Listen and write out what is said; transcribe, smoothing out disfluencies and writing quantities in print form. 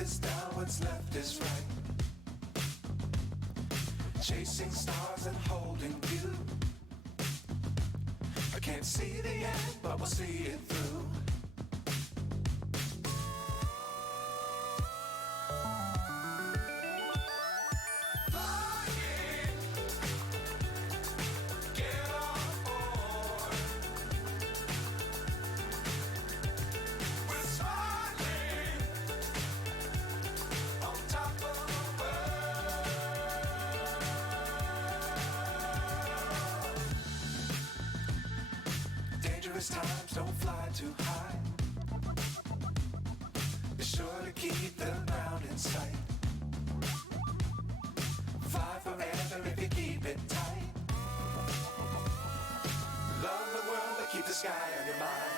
is down, what's left is right. Chasing stars and holding you. I can't see the end, but we'll see it through. Times don't fly too high. Be sure to keep the ground in sight. Fly forever if you keep it tight. Love the world, but keep the sky on your mind.